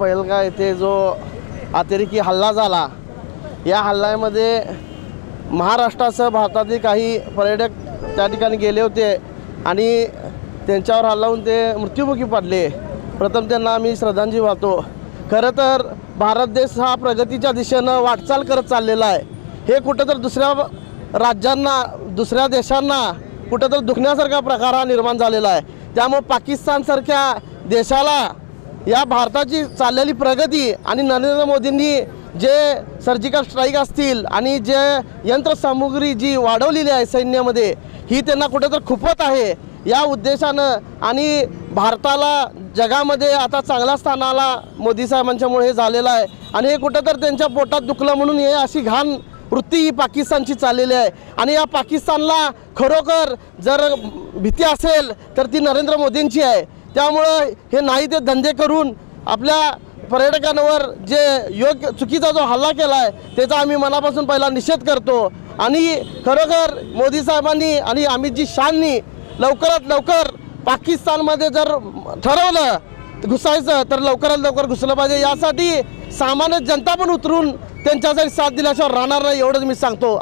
पहलगाम येथे जो अतिरेकी हल्ला झाला, या हल्ल्यामध्ये महाराष्ट्रासह भारतातील काही पर्यटक त्या ठिकाणी गेले होते आणि त्यांच्यावर हल्ला होऊन ते मृत्युमुखी पडले। प्रथम त्यांना आम्ही श्रद्धांजली वाहतो। खरं तर भारत देश हा प्रगतीच्या दिशेनं वाटचाल करत चाललेला आहे। हे कुठं तर दुसऱ्या राज्यांना, दुसऱ्या देशांना कुठं तर दुखण्यासारखा प्रकार हा निर्माण झालेला आहे। त्यामुळे पाकिस्तानसारख्या देशाला या भारताची चाललेली प्रगती आणि नरेंद्र मोदींनी जे सर्जिकल स्ट्राईक असतील आणि जे यंत्रसामुग्री जी वाढवलेली आहे सैन्यामध्ये, ही त्यांना कुठं तर खुपत आहे। या उद्देशानं आणि भारताला जगामध्ये आता चांगल्या स्थानाला मोदी साहेबांच्यामुळे हे झालेलं आहे आणि हे कुठं तर त्यांच्या पोटात दुखलं म्हणून हे अशी घाण वृत्ती ही पाकिस्तानची चाललेली आहे। आणि या पाकिस्तानला खरोखर जर भीती असेल तर ती नरेंद्र मोदींची आहे। त्यामुळं हे नाही ते धंदे करून आपल्या पर्यटकांवर जे योग्य चुकीचा जो हल्ला केला आहे त्याचा आम्ही मनापासून पहिला निषेध करतो। आणि खरोखर मोदी साहेबांनी आणि अमितजी शहांनी लवकरात लवकर पाकिस्तानमध्ये जर ठरवलं घुसायचं तर लवकरात लवकर घुसलं पाहिजे। यासाठी सामान्य जनता पण उतरून त्यांच्यासाठी साथ दिल्याशिवाय राहणार नाही, एवढंच मी सांगतो।